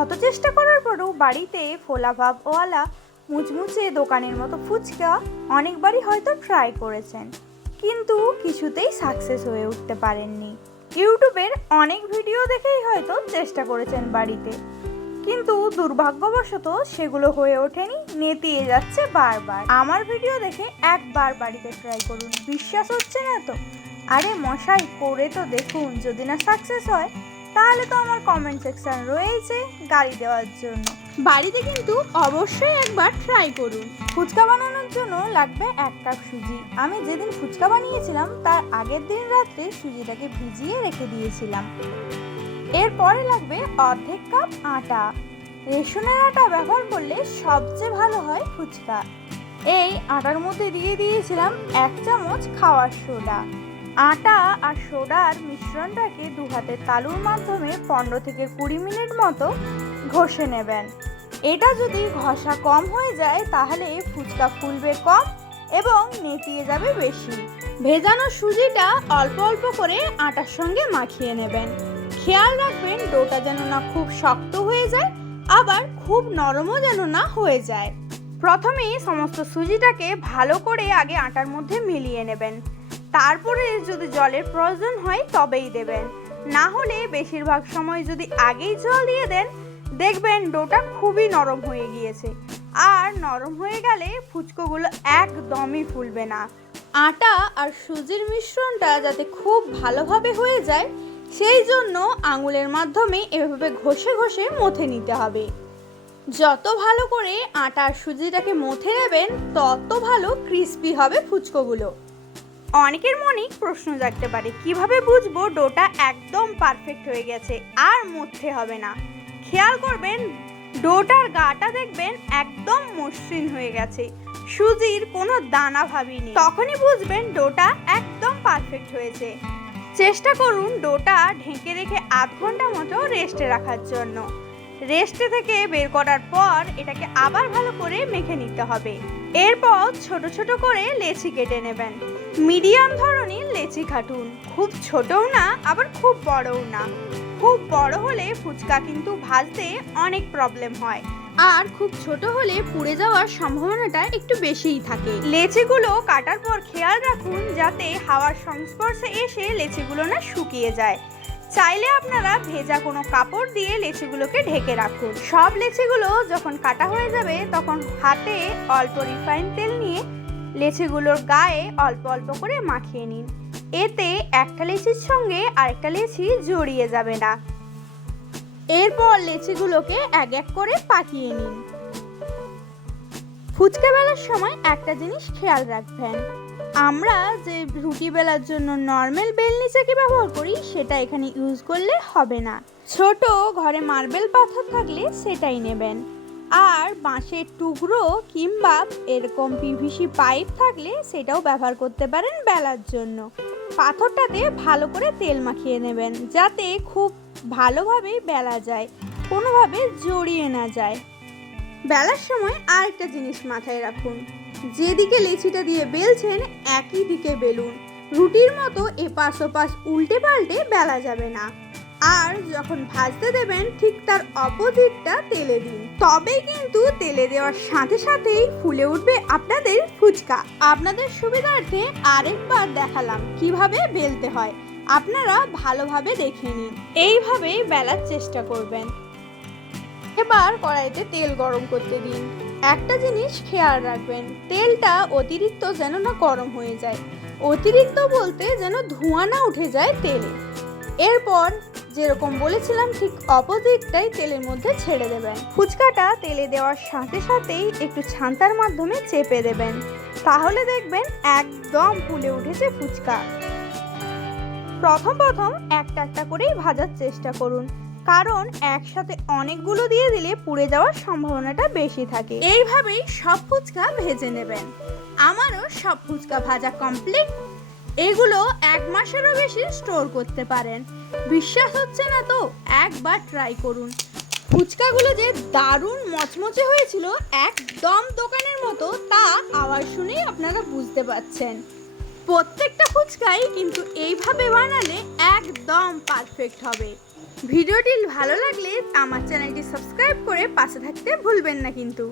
শত চেষ্টা করার পরেও বাড়িতে ফোলা ভাবওয়ালা মুচমুচে দোকানের মতো ফুচকা অনেকবারই হয়তো ট্রাই করেছেন। কিন্তু কিছুতেই সাকসেস হয়ে উঠতে পারেননি। ইউটিউবের অনেক ভিডিও দেখেই হয়তো চেষ্টা করেছেন বাড়িতে। কিন্তু দুর্ভাগ্যবশত সেগুলো হয়ে ওঠেনি, নেতিয়ে যাচ্ছে বারবার। আমার ভিডিও দেখে একবার বাড়িতে ট্রাই করুন, বিশ্বাস হচ্ছে না তো? আরে মশাই, করে তো দেখুন, যদি না সাকসেস হয় তাহলে তো আমার কমেন্ট সেকশন রয়েছে গাড়ি দেওয়ার জন্য। বাড়িতে কিন্তু অবশ্যই একবার ট্রাই করুন। ফুচকা বানানোর জন্য লাগবে এক কাপ সুজি। আমি যেদিন ফুচকা বানিয়েছিলাম তার আগের দিন রাত্রে সুজিটাকে ভিজিয়ে রেখে দিয়েছিলাম। এরপরে লাগবে অর্ধেক কাপ আটা। রেশনের আটা ব্যবহার করলে সবচেয়ে ভালো হয় ফুচকা। এই আটার মধ্যে দিয়ে দিয়েছিলাম এক চামচ খাওয়ার সোডা। আটা আর সোডার মিশ্রণটাকে দু হাতের তালুর মাধ্যমে পনেরো থেকে কুড়ি মিনিট মতো ঘষে নেবেন। এটা যদি ঘষা কম হয়ে যায়, তাহলে ফুচকা ফুলবে কম এবং নেতিয়ে যাবে বেশি। ভেজানো সুজিটা অল্প অল্প করে আটার সঙ্গে মাখিয়ে নেবেন। খেয়াল রাখবেন ডোটা যেন না খুব শক্ত হয়ে যায়, আবার খুব নরমও যেন না হয়ে যায়। প্রথমে সমস্ত সুজিটাকে ভালো করে আগে আটার মধ্যে মিলিয়ে নেবেন। তারপরে যদি জলের প্রয়োজন হয় তবেই দেবেন। না হলে বেশিরভাগ সময় যদি আগেই জল দিয়ে দেন, দেখবেন ডোটা খুবই নরম হয়ে গিয়েছে। আর নরম হয়ে গেলে ফুচকোগুলো একদমই ফুলবে না। আটা আর সুজির মিশ্রণটা যাতে খুব ভালোভাবে হয়ে যায়, সেই জন্য আঙুলের মাধ্যমে এভাবে ঘষে ঘষে মথে নিতে হবে। যত ভালো করে আটা আর সুজিটাকে মথে নেবেন, তত ভালো ক্রিস্পি হবে ফুচকোগুলো। অনেকের মনেই প্রশ্ন জাগতে পারে, কীভাবে বুঝব ডোটা একদম পারফেক্ট হয়ে গেছে আর মধ্যে হবে না? খেয়াল করবেন, ডোটার গাটা দেখবেন একদম মসৃণ হয়ে গেছে, সুজির কোনো দানা ভাবিনি তখনই বুঝবেন ডোটা একদম পারফেক্ট হয়েছে। চেষ্টা করুন ডোটা ঢেকে রেখে আধ ঘণ্টা মতো রেস্টে রাখার জন্য। রেস্টে থেকে বের করার পর এটাকে আবার ভালো করে মেখে নিতে হবে। এরপর ছোট ছোট করে লেচি কেটে নেবেন। মিডিয়াম ধরনের লেচি কাটুন। খুব ছোটও না, আবার খুব বড়ও না। খুব বড় হলে ফুচকা কিন্তু ভাজতে অনেক প্রবলেম হয়। আর খুব ছোট হলে পুড়ে যাওয়ার সম্ভাবনাটা একটু বেশিই থাকে। লেচিগুলো কাটার পর খেয়াল রাখুন যাতে হাওয়ার সংস্পর্শে এসে লেচিগুলো না শুকিয়ে যায়। চাইলে আপনারা ভেজা কোনো কাপড় দিয়ে লেচিগুলোকে ঢেকে রাখুন। সব লেচিগুলো যখন কাটা হয়ে যাবে, তখন হাতে অল্প রিফাইন তেল নিয়ে লেচিগুলোর গায়ে অল্প অল্প করে মাখিয়ে নিন। এতে একটা লেচির সঙ্গে আরেকটা লেচি জড়িয়ে যাবে না। এরপর লেচিগুলোকে এক এক করে পাকিয়ে নিন। ফুচকা বেলার সময় একটা জিনিস খেয়াল রাখবেন। আমরা যে রুটি বেলার জন্য নর্মাল বেলনি চাকি ব্যবহার করি, সেটা এখানে ইউজ করলে হবে না। ছোট ঘরে মার্বেল পাথর থাকলে সেটাই নেবেন। আর বাঁশের টুকরো কিংবা এরকম পিভিসি পাইপ থাকলে সেটাও ব্যবহার করতে পারেন বেলার জন্য। পাথরটাতে ভালো করে তেল মাখিয়ে নেবেন, যাতে খুব ভালোভাবে বেলা যায়, কোনোভাবে জড়িয়ে না যায়। বেলার সময় আরেকটা জিনিস মাথায় রাখুন যেদিকে লেচিটা দিয়ে বেলছেন, একই দিকে বেলুন। রুটির মতো এপাশ ওপাশ উল্টে পাল্টে বেলা যাবে না। আর যখন ভাজতে দেবেন, ঠিক তার অপোজিটটা তেলে দিন। তবেই কিন্তু তেলে দেওয়ার সাথে সাথেই ফুলে উঠবে আপনাদের ফুচকা। আপনাদের সুবিধার্থে আরেকবার দেখালাম কীভাবে বেলতে হয়। আপনারা ভালোভাবে দেখে নিন। এইভাবেই বেলার চেষ্টা করবেন। এবার কড়াইতে তেল গরম করতে দিন। একটা জিনিস খেয়াল রাখবেন, তেলটা অতিরিক্ত যেন না গরম হয়ে যায়। অতিরিক্ত বলতে যেন ধোঁয়া না উঠে যায় তেলে। এরপর যেরকম বলেছিলাম, ঠিক অপোজিটটাই তেলের মধ্যে ছেড়ে দেবেন। ফুচকাটা তেলে দেওয়ার সাথে সাথেই একটু ছান্তার মাধ্যমে চেপে দেবেন। তাহলে দেখবেন একদম ফুলে উঠেছে ফুচকা। প্রথম প্রথম একটা একটা করেই ভাজার চেষ্টা করুন। কারণ একসাথে অনেকগুলো দিয়ে দিলে পুড়ে যাওয়ার সম্ভাবনাটা বেশি থাকে। এইভাবেই সব ফুচকা ভেজে নেবেন। আমারও সব ফুচকা ভাজা কমপ্লিট এগুলো এক মাসেরও বেশি স্টোর করতে পারেন। বিশ্বাস হচ্ছে না তো? একবার ট্রাই করুন। ফুচকাগুলো যে দারুণ মচমচে হয়েছিল একদম দোকানের মতো, তা আওয়াজ শুনেই আপনারা বুঝতে পারছেন। প্রত্যেকটা ফুচকাই কিন্তু এইভাবে বানালে একদম পারফেক্ট হবে। ভিডিওটি ভালো লাগলে আমার চ্যানেলটি সাবস্ক্রাইব করে পাশে থাকতে ভুলবেন না কিন্তু।